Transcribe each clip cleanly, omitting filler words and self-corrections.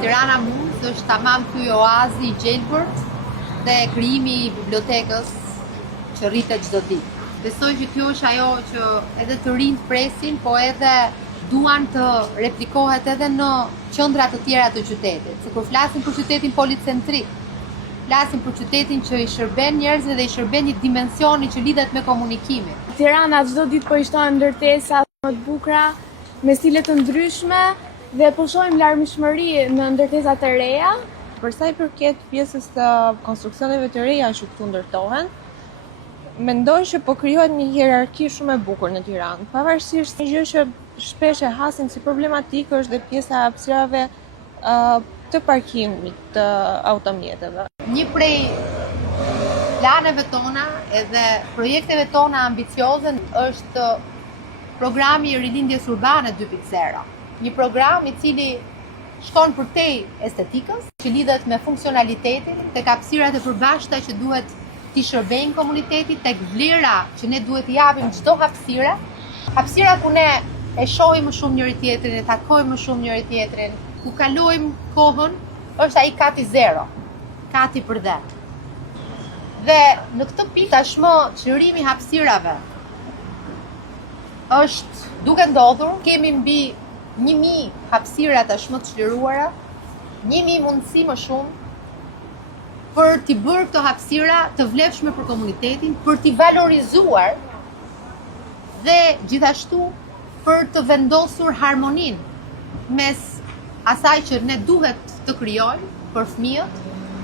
Tirana Muz është tamam ky oazi i gjelbërt dhe krijimi i bibliotekës që rritet çdo ditë. Besoj që kjo është ajo që edhe të rinjt presin, po edhe duan të replikohet edhe në qendra të tjera të qytetit. Se kur flasim për qytetin policentrik, flasim për qytetin që i shërben njerëzve dhe i shërben një dimensioni që lidhet me komunikimin. Tirana çdo ditë po i shtojmë ndërtesa më të bukura me stile të ndryshme dhe po shohim larmishmëri në ndërtesat e reja. Për sa i përket pjesës të konstruksioneve të reja që këtu ndërtohen, mendoj që po krijohet një hierarki shumë e bukur në Tiranë. Pavarësisht një gjë që shpesh e hasim si problematikë është dhe pjesa e hapësirave të parkimit të automjeteve. Një prej planeve tona edhe projekteve tona ambicioze është programi i rilindjes urbane 2.0. Një program i cili shkon përtej estetikës, që lidhet me funksionalitetin, tek hapësirat e përbashkëta që duhet t'i shërbejnë komunitetit, tek vlera që ne duhet t'i japim çdo hapësire. Hapësira ku ne e shohim më shumë njëri tjetrin, e takojmë më shumë njëri tjetrin, ku kalojmë kohën, është ai kati zero, kati për dhe. Dhe në këtë pikë tashmë çlirimi i hapësirave është duke ndodhur, kemi mbi 1000 hapësira tashmë të çliruara, 1000 mundësi më shumë për t'i bërë këto hapësira të vlefshme për komunitetin, për t'i valorizuar dhe gjithashtu për të vendosur harmoninë mes asaj që ne duhet të krijojmë për fëmijët,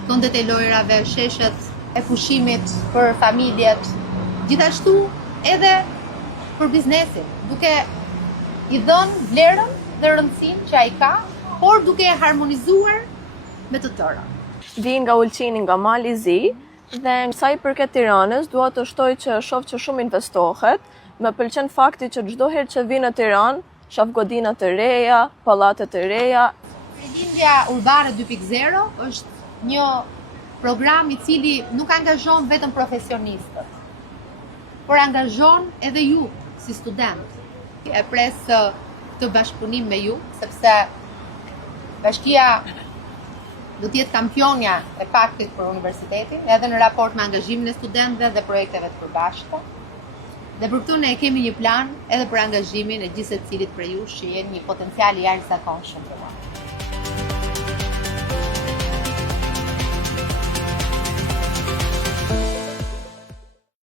këndet e lojrave, sheshet e pushimit për familjet, gjithashtu edhe për biznesin, duke i dhënë vlerën dhe rëndësinë që ai ka, por duke e harmonizuar me të tëra. Vi nga Ulqini, nga Mali i Zi, dhe sa i përket Tiranës, dua të shtoj që shoh që shumë investohet. Më pëlqen fakti që çdo herë që vi në Tiranë, shoh godina të reja, pallate të reja. Rilindja urbane 2.0 është një program i cili nuk angazhon vetëm profesionistët, por angazhon edhe ju si student. E pres të bashkëpunim me ju, sepse bashkia do t'jetë kampionja e paktit për universitetin, edhe në raport me angazhimin e studentëve dhe projekteve të përbashkëta. Dhe për këtu ne kemi një plan edhe për angazhimin e gjithë secilit prej jush që jenë një potencial i jashtëzakonshëm për ne.